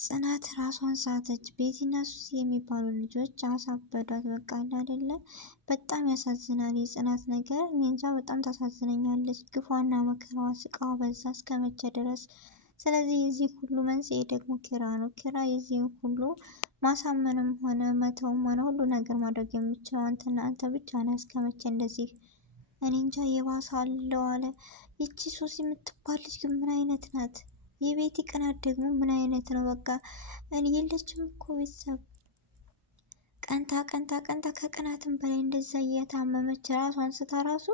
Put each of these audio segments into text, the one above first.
ጽናት ራሷን ሳተች። ቤቲና ሱሲ የሚባሉ ልጆች አሳበዷት። በቃ አይደለ በጣም ያሳዝናል የጽናት ነገር። እኔ እንጃ በጣም ታሳዝነኛለች። ግፏና መከራዋ ስቃዋ በዛ እስከ መቼ ድረስ? ስለዚህ የዚህ ሁሉ መንስኤ ደግሞ ኪራ ነው። ኪራ የዚህም ሁሉ ማሳመንም ሆነ መተውም ሆነ ሁሉ ነገር ማድረግ የምችለው አንተና አንተ ብቻ ነህ። እስከ መቼ እንደዚህ? እኔ እንጃ የባሰ አለው አለ። ይቺ ሱሲ የምትባል ልጅ ግን ምን አይነት ናት? የቤቲ ቅናት ደግሞ ምን አይነት ነው? በቃ እኔ የለችም እኮ ቤተሰብ ቀንታ ቀንታ ቀንታ ከቅናትም በላይ እንደዛ እየታመመች ራሷን ስታ ራሱ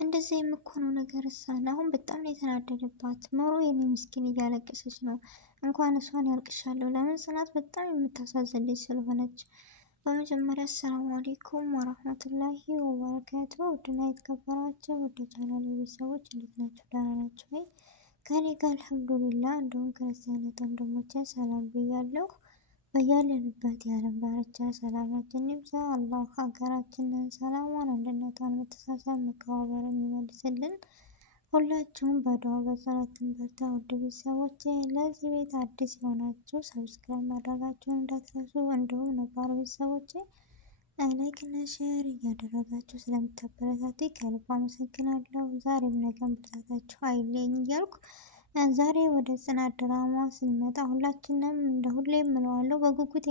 እንደዛ የምኮነው ነገር እሳን አሁን በጣም ነው የተናደደባት። ሞሮ የኔ ምስኪን እያለቀሰች ነው። እንኳን እሷን ያልቅሻለሁ። ለምን ጽናት በጣም የምታሳዝን ልጅ ስለሆነች። በመጀመሪያ አሰላሙ አሌይኩም ወራህመቱላሂ ወበረካቱ። ውድና የተከበራችሁ ወደ ቻናል ቤተሰቦች እንዴት ናቸው? ደህና ናቸው ወይ? ከኔ ጋር አልሐምዱሊላህ። እንዲሁም ክርስቲያኖች ወንድሞቼ ሰላም ብያለሁ። በያለንበት የዓለም ዳርቻ ሰላማችን ይብዛ። አላህ ሀገራችንን ሰላሟን፣ አንድነቷን፣ መተሳሰብ፣ መከባበርን ይመልስልን። ሁላችሁም በዱዓ በጸሎት በርታ። ውድ ቤተሰቦቼ ለዚህ ቤት አዲስ የሆናችሁ ሰብስክራይብ ማድረጋችሁን እንዳትረሱ። እንዲሁም ነባር ቤተሰቦቼ ላይክ እና ሼር እያደረጋችሁ ስለምታበረታቱ ከልብ አመሰግናለሁ። ዛሬም ነገም ብርታታችሁ አይለኝ እያልኩ ዛሬ ወደ ጽናት ድራማ ስንመጣ ሁላችንም እንደ ሁሌ የምለዋለው በጉጉት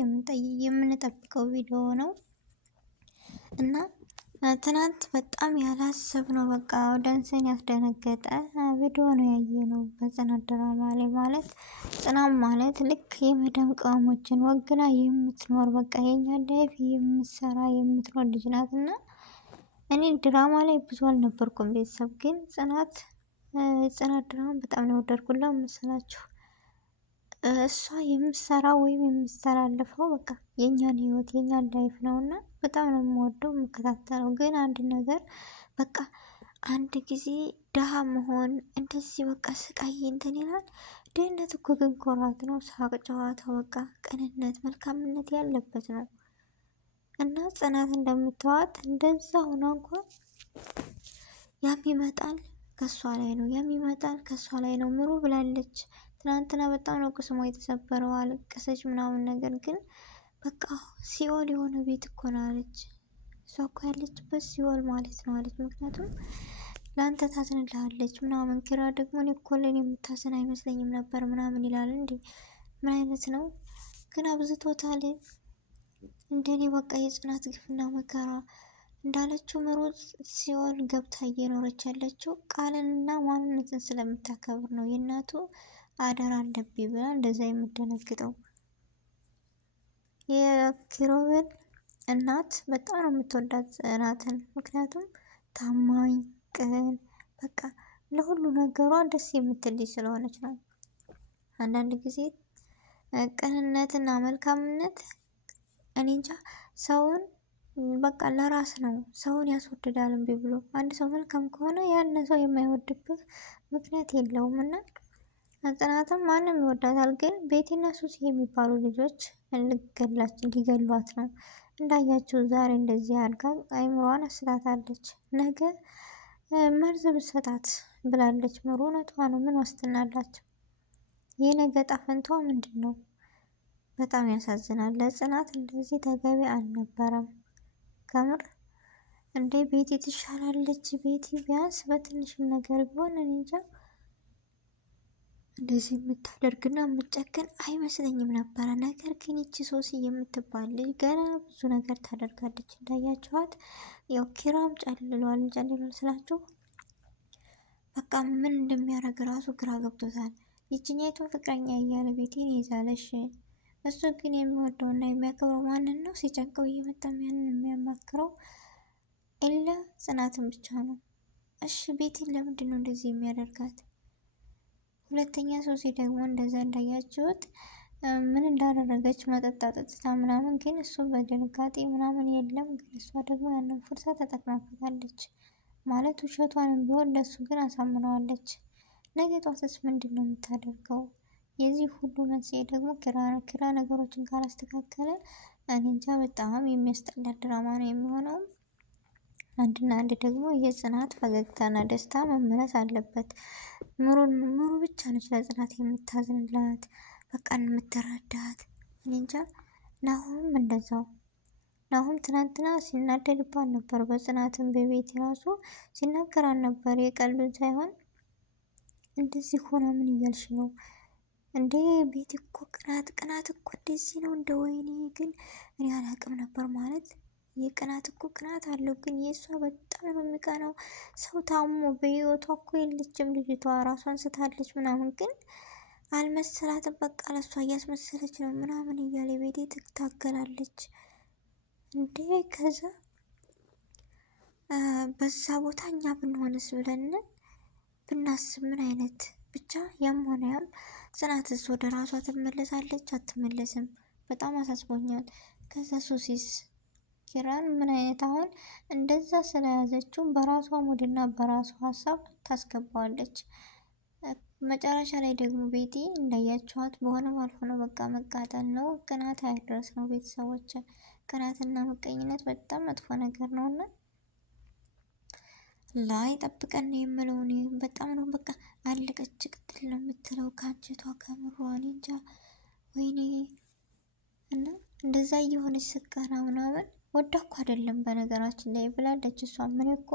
የምንጠብቀው ቪዲዮ ነው እና ትናንት በጣም ያላሰብነው በቃ ኦዲየንስን ያስደነገጠ ቪዲዮ ነው ያየነው በጽናት ድራማ ላይ። ማለት ጽናት ማለት ልክ የመዳም ቅመሞችን ወግና የምትኖር በቃ የኛ ላይፍ የምትሰራ የምትኖር ልጅ ናት። እና እኔ ድራማ ላይ ብዙ አልነበርኩም ቤተሰብ፣ ግን ጽናት ድራማ በጣም ነው የወደድኩላት መሰላችሁ። እሷ የምትሰራ ወይም የምትተላለፈው በቃ የኛን ህይወት የኛን ላይፍ ነው እና በጣም ነው የምወደው የምከታተለው። ግን አንድ ነገር በቃ አንድ ጊዜ ድሃ መሆን እንደዚህ በቃ ስቃይ እንትን ይላል። ድህነት እኮ ግን ኮራት ነው። ሳቅ ጨዋታ በቃ ቅንነት መልካምነት ያለበት ነው። እና ጽናት እንደምታዋት እንደዛ ሆና እንኳን ያም ይመጣል ከሷ ላይ ነው፣ ያም ይመጣል ከሷ ላይ ነው። ምሩ ብላለች ትናንትና በጣም ነው ቅስሟ የተሰበረው፣ አለቀሰች ምናምን። ነገር ግን በቃ ሲኦል የሆነ ቤት እኮ ነው አለች። እሷ እኮ ያለችበት ሲኦል ማለት ነው አለች። ምክንያቱም ለአንተ ታዝንልሃለች ምናምን። ኪራ ደግሞ እኔ እኮ ለኔ የምታዝን አይመስለኝም ነበር ምናምን ይላል። እንዴ ምን አይነት ነው ግን? አብዝቶታል። እንደኔ በቃ የጽናት ግፍና መከራ እንዳለችው ምሩ ሲኦል ገብታ እየኖረች ያለችው ቃልንና ማንነትን ስለምታከብር ነው። የእናቱ አደራ አለብኝ ብላ እንደዛ የምደነግጠው። የኪሮቤል እናት በጣም ነው የምትወዳት ጽናትን። ምክንያቱም ታማኝ፣ ቅን፣ በቃ ለሁሉ ነገሯ ደስ የምትል ልጅ ስለሆነች ነው። አንዳንድ ጊዜ ቅንነትና መልካምነት እኔ እንጃ ሰውን በቃ ለራስ ነው፣ ሰውን ያስወድዳል። እምቢ ብሎ አንድ ሰው መልካም ከሆነ ያን ሰው የማይወድብህ ምክንያት የለውም። እና ጽናትም ማንም ይወዳታል። ግን ቤቲና ሱሲ የሚባሉ ልጆች ሊገሏት ነው። እንዳያችሁ ዛሬ እንደዚህ አድርጋ አይምሯን አስላታለች። ነገ መርዝ ብሰጣት ብላለች። ምሩ እውነቷ ነው። ምን ዋስትና አላቸው? የነገ ጣፈንቷ ምንድን ነው? በጣም ያሳዝናል። ለጽናት እንደዚህ ተገቢ አልነበረም። ከምር እንዴ ቤቲ ትሻላለች። ቤቲ ቢያንስ በትንሽም ነገር ቢሆን እኔ እንጃ እንደዚህ የምታደርግና የምትጨክን አይመስለኝም ነበረ። ነገር ግን ይቺ ሶሲ የምትባል ልጅ ገና ብዙ ነገር ታደርጋለች። እንዳያችኋት ያው ኪራም ጨልሏል ስላችሁ በቃ ምን እንደሚያደርግ ራሱ ግራ ገብቶታል። ይችኛይቱን ፍቅረኛ እያለ ቤቴን ይዛለሽ። እሱ ግን የሚወደው እና የሚያከብረው ማንን ነው? ሲጨንቀው እየመጣ ያንን የሚያማክረው ኤላ ጽናትን ብቻ ነው። እሺ ቤቴን ለምንድን ነው እንደዚህ የሚያደርጋት? ሁለተኛ ሶሲ ደግሞ እንደዛ እንዳያችሁት ምን እንዳደረገች መጠጥ አጠጥታ ምናምን፣ ግን እሱ በድንጋጤ ምናምን የለም። ግን እሷ ደግሞ ያንን ፍርሳ ተጠቅማበታለች። ማለት ውሸቷንም ቢሆን ለሱ ግን አሳምነዋለች። ነገ ጧትስ ምንድን ነው የምታደርገው? የዚህ ሁሉ መንስኤ ደግሞ ኪራ ነው። ኪራ ነገሮችን ካላስተካከለ እኔ እንጃ በጣም የሚያስጠላ ድራማ ነው የሚሆነው። አንድና አንድ ደግሞ የጽናት ፈገግታና ደስታ መመለስ አለበት። ምሩ ብቻ ነች ለጽናት የምታዝንላት። በቃ የምትረዳት። እኔ እንጃ። ናሆም እንደዛው። ናሆም ትናንትና ሲናደድባት ነበር በጽናትን በቤት ራሱ ሲናገራን ነበር። የቀሉን ሳይሆን እንደዚህ ሆነ ምን እያልሽ ነው እንዴ? ቤት እኮ ቅናት እኮ እንደዚህ ነው እንደ ወይኔ። ግን እኔ አላቅም ነበር ማለት የቅናት እኮ ቅናት አለው። ግን የእሷ በጣም ነው የሚቀናው። ሰው ታሞ በህይወቷ እኮ የለችም ልጅቷ ራሷን ስታለች ምናምን፣ ግን አልመሰላትም። በቃ ለእሷ እያስመሰለች ነው ምናምን እያለ ቤቴ ትታገላለች እንዴ። ከዛ በዛ ቦታ እኛ ብንሆንስ ብለን ብናስብ ምን አይነት ብቻ። ያም ሆነ ያም ጽናትስ ወደ ራሷ ትመለሳለች አትመለስም? በጣም አሳስቦኛል። ከዛ ሱሲስ ኪራን ምን አይነት አሁን እንደዛ ስለያዘችው በራሷ ሙድና በራሷ ሀሳብ ታስገባዋለች። መጨረሻ ላይ ደግሞ ቤቲ እንዳያችኋት በሆነ ባልሆነ በቃ መቃጠል ነው። ቅናት አይድረስ ነው ቤተሰቦች። ቅናትና ምቀኝነት በጣም መጥፎ ነገር ነውና ላይ ጠብቀን ነው የምለው። እኔ በጣም ነው በቃ አለቀች ቅጥል ነው የምትለው ከአንጀቷ ከምሯ። እኔ እንጃ ወይኔ። እና እንደዛ እየሆነች ስቀና ምናምን ወዳ እኮ አይደለም በነገራችን ላይ ብላለች እሷ። ምን እኮ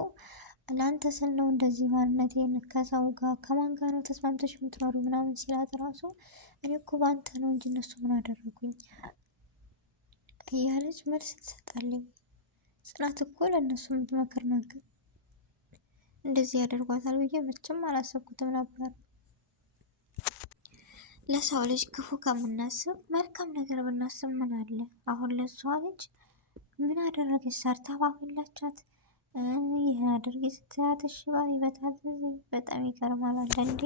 ለአንተ ስል ነው እንደዚህ ማንነቴን ከሰው ጋር ከማን ጋር ነው ተስማምተሽ የምትኖሩ ምናምን ሲላት ራሱ እኔ እኮ በአንተ ነው እንጂ እነሱ ምን አደረጉኝ እያለች መልስ ትሰጣለኝ። ጽናት እኮ ለእነሱ የምትመክር ነገር እንደዚህ ያደርጓታል ብዬ መቼም አላሰብኩትም ነበር። ለሰው ልጅ ክፉ ከምናስብ መልካም ነገር ብናስብ ምን አለ? አሁን ለሷ ልጅ ምን አደረገች? ሰርታ ባፈላቻት ይህን አድርጌ ስትላት እሺ ባል ይበታት። በጣም ይገርማል አንዳንዴ።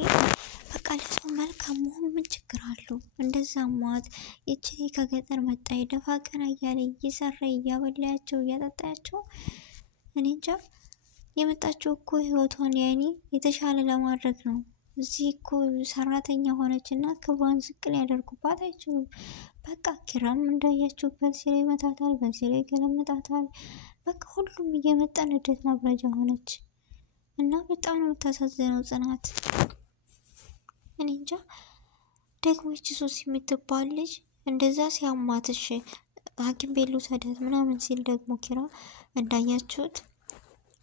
በቃ ለሰው መልካም መሆን ምን ችግር አለው? እንደዛ ሟት ይቺ ከገጠር መጣ ደፋ ቀና እያለ እየሰራ እያበላያቸው እያጠጣያቸው እኔ እንጃ። የመጣችው እኮ ህይወቷን ያኔ የተሻለ ለማድረግ ነው። እዚህ እኮ ሰራተኛ ሆነች እና ክብሯን ዝቅ ሊያደርጉባት አይችሉም። በቃ ኪራም እንዳያችው በዚህ ላይ ይመታታል፣ በዚህ ላይ ገለምጣታል። በቃ ሁሉም እየመጣ ንዴት ማብረጃ ሆነች እና በጣም ነው የምታሳዝነው ጽናት። እኔ እንጃ። ደግሞ ይቺ ሶስት የምትባል ልጅ እንደዛ ሲያማትሽ ሐኪም ቤት ልውሰዳት ምናምን ሲል ደግሞ ኪራ እንዳያችሁት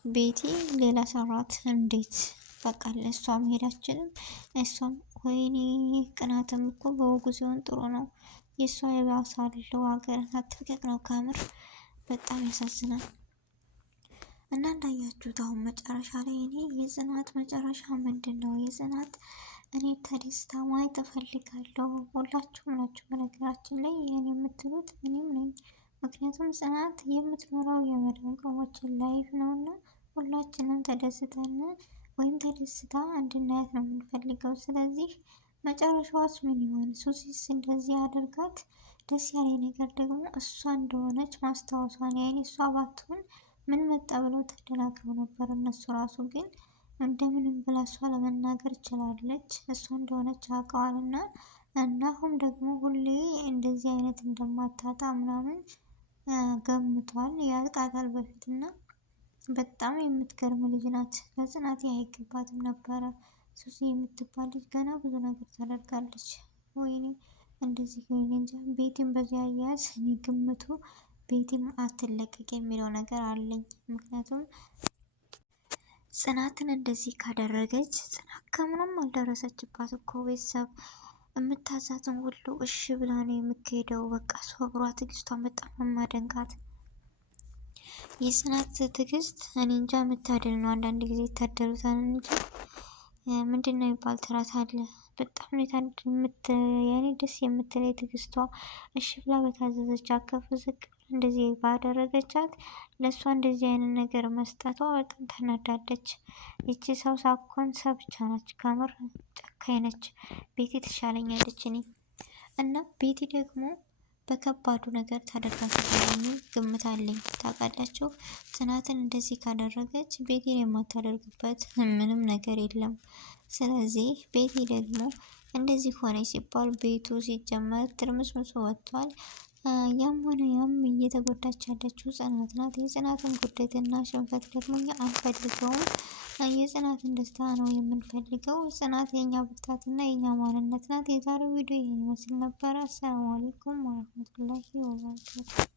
ቤቲ ሌላ ሰራት። እንዴት በቃ ለእሷ መሄዳችንም እሷም ወይኔ ቅናትም እኮ በወጉ ሲሆን ጥሩ ነው። የእሷ የባሳለው ሀገርን አትልቀቅ ነው ከምር በጣም ያሳዝናል። እና እንዳያችሁት አሁን መጨረሻ ላይ እኔ የጽናት መጨረሻ ምንድን ነው? የጽናት እኔ ተደስታ ማየት እፈልጋለሁ። ሁላችሁም ናችሁ በነገራችን ላይ ይህን የምትሉት እኔም ነኝ። ምክንያቱም ጽናት የምትኖረው የመዳን ቀሞችን ላይፍ ነውና ሁላችንም ተደስተን ወይም ተደስታ እንድናያት ነው የምንፈልገው። ስለዚህ መጨረሻዋስ ምን ይሆን? ሱሲስ እንደዚህ አድርጋት ደስ ያለ ነገር ደግሞ እሷ እንደሆነች ማስታወሷን ያኔ እሷ ባትሆን ምን መጣ ብለው ተደናግረው ነበር እነሱ ራሱ። ግን እንደምንም ብላ እሷ ለመናገር ችላለች። እሷ እንደሆነች አውቀዋልና እና አሁን ደግሞ ሁሌ እንደዚህ አይነት እንደማታጣ ምናምን ገምቷል። ያውቃታል በፊትና በጣም የምትገርም ልጅ ናት። ለጽናት አይገባትም ነበረ። ሱሲ የምትባል ልጅ ገና ብዙ ነገር ታደርጋለች። ወይኔ እንደዚህ ወይኔ እንጃ። ቤቲም በዚህ አያያዝ እኔ ግምቱ ቤቲም አትለቀቅ የሚለው ነገር አለኝ። ምክንያቱም ጽናትን እንደዚህ ካደረገች ጽናት ከምንም አልደረሰችባት እኮ ቤተሰብ የምታዛትን ሁሉ እሺ ብላ ነው የምትሄደው። በቃ ሶብሯ ትዕግስቷን በጣም የማደንቃት የጽናት ትዕግስት እኔ እንጃ የምታደል ነው። አንዳንድ ጊዜ ይታደሉታል እንጂ ምንድን ነው የሚባል ተረት አለ። በጣም ያኔ ደስ የምትለይ ትዕግስቷ። እሺ ብላ በታዘዘች አከፍ ዝቅ እንደዚህ ባደረገቻት ለእሷ እንደዚህ አይነት ነገር መስጠቷ በጣም ተናዳለች። ይቺ ሰው ሳኮን ሰው ብቻ ናች። ከምር ጨካኝ ነች። ቤቲ ትሻለኛለች እኔ እና ቤቲ ደግሞ በከባዱ ነገር ታደርጋታለች ግምት አለኝ። ታውቃላችሁ ጽናትን እንደዚህ ካደረገች ቤቲን የማታደርግበት ምንም ነገር የለም። ስለዚህ ቤቲ ደግሞ እንደዚህ ሆነ ሲባል ቤቱ ሲጀመር ትርምስምሱ ወጥቷል። ያም ሆነ ያም እየተጎዳች ያለችው ጽናት ናት። የጽናትን ጉዳትና ሽንፈት ደግሞ እኛ አንፈልገውም። የጽናትን ደስታ ነው የምንፈልገው። ጽናት የኛ ብርታትና የኛ ማንነት ናት። የዛሬው ቪዲዮ ይህን ይመስል ነበረ። አሰላሙ አለይኩም ወረህመቱላሂ ወበረካቱ።